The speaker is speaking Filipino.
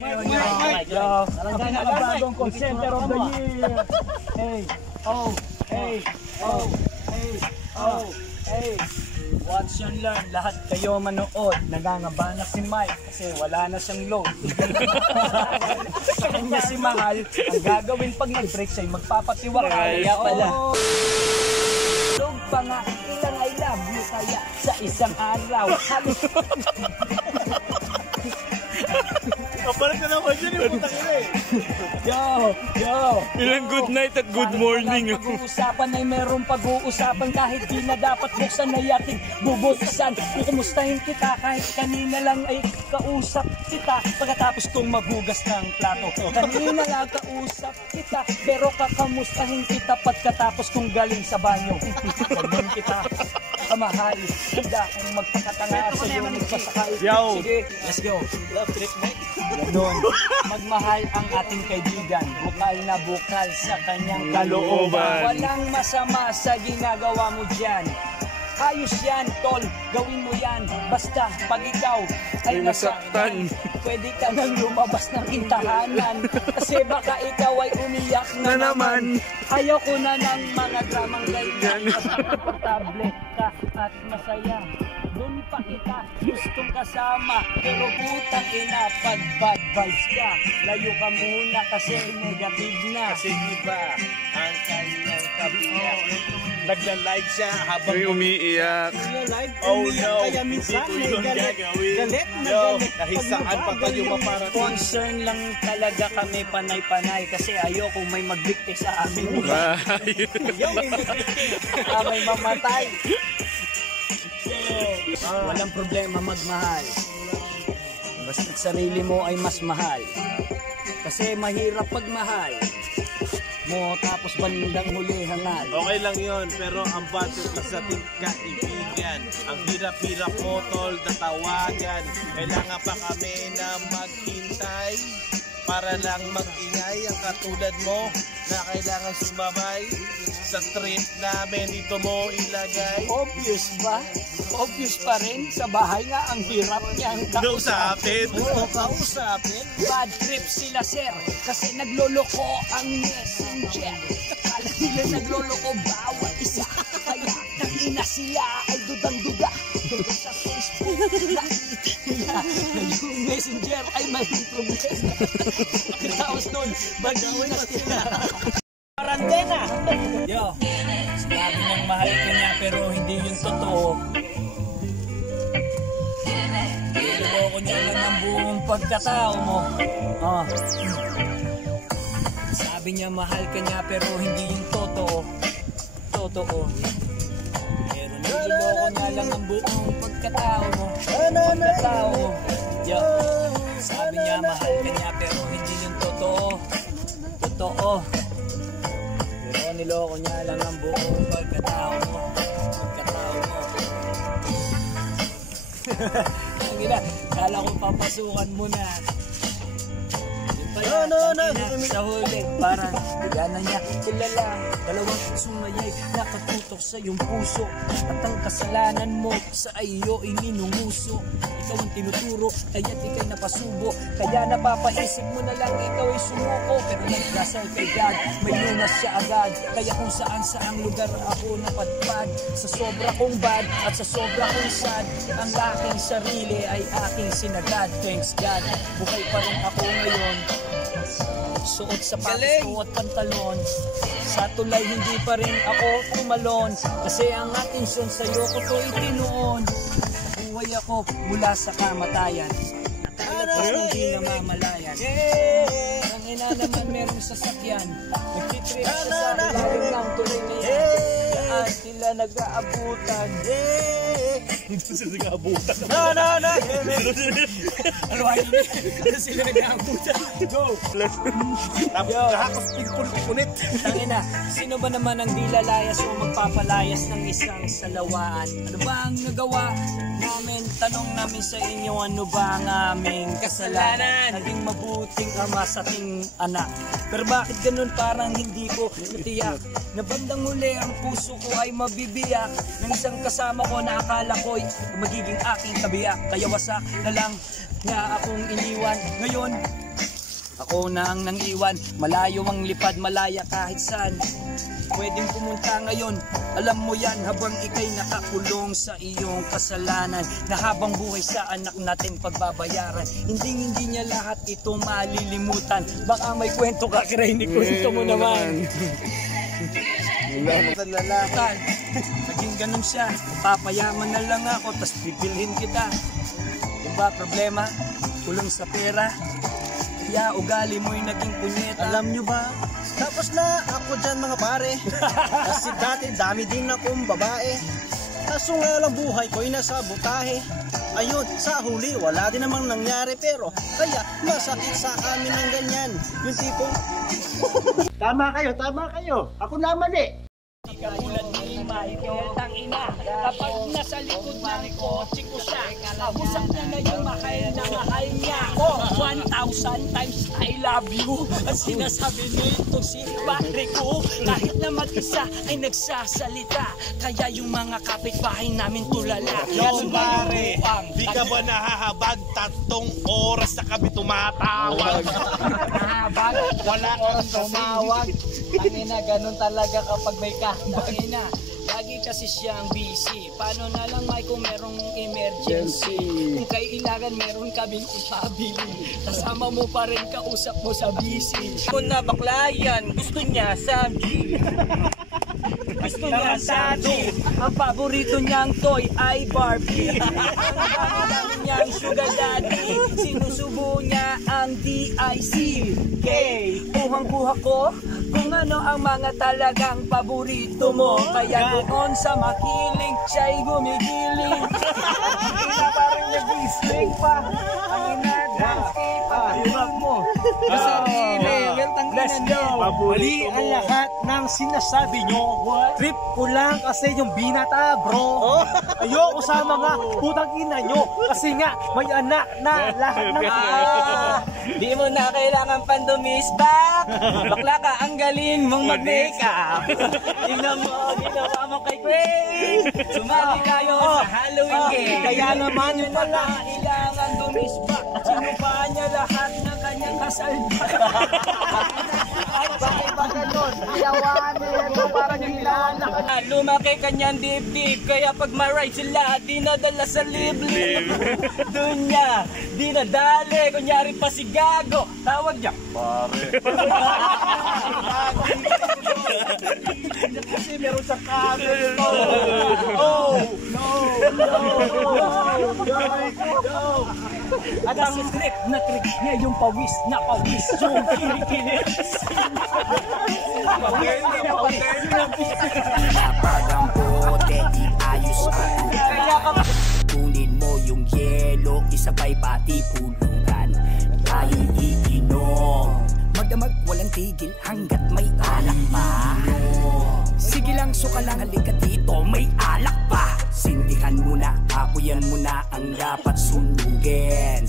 Yo, bagong call center of the year. Hey, oh, hey, oh, hey, oh, hey. Watch and learn, lahat kayo manood. Nagangaba na si Mike kasi wala na siyang load. Sa kanya si Mahal, ang gagawin pag nag-break siya'y magpapatiwala. Kaya pala. Log pa nga, ilang I love you kaya sa isang araw. Kapalit na lang ko dyan yung putang ina eh. Yo! Ilang good night at good morning. Pag-uusapan ay merong pag-uusapan kahit di na dapat buksan ay ating bubuksan. Kung kumustahin kita kahit kanina lang ay kausap kita. Pagkatapos kong maghugas ng plato, kanina lang kausap kita. Pero kakamustahin kita pagkatapos kong galing sa banyo. Ganun kita kamahal. Handa kong magpakatanga sa iyo magpasakay. Sige, let's go. Love trip mate. Ganon, magmahal ang ating kaibigan, bukal na bukal sa kanyang kalooban. Walang masama sa ginagawa mo dyan. Ayos yan, tol, gawin mo yan. Basta pag ikaw ay nasaktan, pwede ka nang lumabas ng intahanan. Kasi baka ikaw ay umiyak na naman. Ayaw ko na ng mga dramang ganyan. Basta komportable ka at masaya. Doon pa kita gustong kasama. Pero putang ina, pag bad vibes ka, layo ka muna kasi negative na. Kasi iba ang kanyang kabila. Nagla-live siya habang umiiyak. Oh no, hindi ko yun gagawin. Yo, kahit saan pa kayo maparating. Concern lang talaga kami panay-panay kasi ayoko may magbikti sa amin. May mamatay. Walang problema magmahal. Basta't sarili mo ay mas mahal. Kasi mahirap pagmahal mo tapos bandang huli hangal. Okay lang yon, pero ang budget is ating kaibigan. Ang hirap-hirap mo tol na tawagan. Kailangan pa kami na maghintay para lang mag-ingay. Ang katulad mo na kailangan sumabay sa trip namin, dito mo ilagay. Obvious ba? Obvious pa rin. Sa bahay nga ang hirap niyang kausapin. Oo, kausapin. Bad trip sila sir kasi nagloloko ang messenger. Kala nila nagloloko bawat isa. Kaya kanina sila ay dudang-duda. Doon sa Facebook na yung messenger ay may problema. Tapos nun, bagawin na sila. Parantena! Yo, sabi ng mahal ka niya pero hindi yun totoo. Niloloko niya lang ang buong pagkatao mo. Sabi niya mahal ka niya pero hindi yun totoo. Totoo. Pero niloloko niya lang ang buong pagkatao mo. Pagkatao mo. Yo, sabi niya mahal ka niya pero hindi yun totoo. Totoo. Pero niloko niya lang ang buong pagkatao mo. Pagkatao mo. Kala ko papasukan mo na. Sa huli, parang bigyan na niya kilala. Dalawang sumayay, nakatutok sa iyong puso. At ang kasalanan mo sa iyo ay ninunguso. Ikaw ang tinuturo, kaya't ikay napasubo. Kaya napapaisip mo na lang ikaw ay sumuko. Pero nagdasal kay God, may lunas siya agad. Kaya kung saan saang lugar ako napadpad. Sa sobra kong bad at sa sobra kong sad, ang aking sarili ay aking sinagad. Thanks God, buhay pa rin ako ngayon. Suot sapatos ko at pantalon. Sa tulay hindi pa rin ako tumalon. Kasi ang atensyon sa'yo ko to itinuon. Buhay ako mula sa kamatayan. Natalabas ng di namamalayan. Ang ina naman merong sasakyan. Nagtitrip siya sa ilalim ng tuloy na yan. Saan sila nag-aabutan? Dito sila nag-aabutan. No! Ano ay hindi? Dito sila nag-aabutan. Go! Tapos nakakos punit. Tangina, sino ba naman ang di lalayas o magpapalayas ng isang salawaan? Ano ba ang nagawa namin tanong namin sa inyo, ano ba ang aming kasalanan? Naging mabuting ama sa ating anak. Pero bakit ganun parang hindi ko natiyak? Na bandang huli ang puso ko ay mabibiyak ng isang kasama ko na akala ko'y magiging aking kabiyak. Kaya wasak na lang na akong iniwan. Ngayon, ako na ang nangiwan. Malayo ang lipad, malaya kahit saan pwedeng pumunta ngayon. Alam mo yan, habang ikay nakakulong sa iyong kasalanan, na habang buhay sa anak natin pagbabayaran. Hindi niya lahat ito malilimutan. Baka may kwento ka, Kiray, ni kwento mo naman. Naging ganun siya. Papayaman na lang ako, tas bibilhin kita. Diba problema? Kulong sa pera. Kaya ugali mo'y naging punyeta. Alam nyo ba? Tapos na ako dyan mga pare. Kasi dati dami din akong babae. Kaso nga lang buhay ko'y nasa butahe. Ayun, sa huli wala din namang nangyari. Pero kaya masakit sa amin ng ganyan. Yung tipong tama kayo. Ako naman eh. Di ka tulad ni Michael, tangina. Kapag nasa likod ng kotse ko siya, kausap niya na yung mahal na mahal niya ako. 1,000 times I love you ang sinasabi nito si pare ko. Kahit na mag-isa ay nagsasalita, kaya yung mga kapitbahay namin tulala. Yo pare, di ka ba nahahabag? 3 oras na kami tumatawag. Nahabag, wala kang tumawag. Tangina, ganun talaga kapag may tangina, lagi kasi siyang busy. Paano na lang may kung merong emergency? Kung kailangan meron kaming ipabili, kasama mo pa rin, kausap mo sa busy. Kung na bakla yan, gusto niya sabi. Gusto niya sabi. Ang paborito niyang toy ay Barbie. Ang dami niyang sugar daddy. Sinusubo niya ang DIC. Kuhang-kuha ko kung ano ang mga talagang paborito mo. Kaya doon sa makiling, siya'y gumigiling. Parang nag-isling pa. Ang ina-dance pag-ibang mo. Let's go. Mali ang lahat ng sinasabi nyo. Trip ko lang kasi yung binata bro. Ayoko sa mga putang ina nyo. Kasi nga may anak na lahat ng Di mo na kailangan pandumisbak. Bakla ka, ang galing mong mag-makeup. Tingnan mo, ginawa mo kay Craig. Sumali kayo sa Halloween game. Kaya naman yun pala. Kailangan dumisbak. Sinupa niya lahat ng kanyang kasalbak. Ay, bakit ba ganun? Iyawan niya ito parang hilalak. Lumaki kanyang dibdib, kaya pag ma-ride sila, dinadala sa liblib. Doon niya, dinadali, kunyari pa si Gago. Tawag niya, pare. Kasi meron sa camera ito. Oh, no. At ang trip na trip niya yung pawis na pawis. Yung kinikinis. Kapag ang bote, iayos ang kunin mo yung yelo, isabay pati pulungan. Tayo'y iinom, magdamag walang tigil hanggat may alak pa. Sige lang, suka lang, halika dito, may alak pa. Sindihan mo na, apuyan mo na ang dapat sunugin.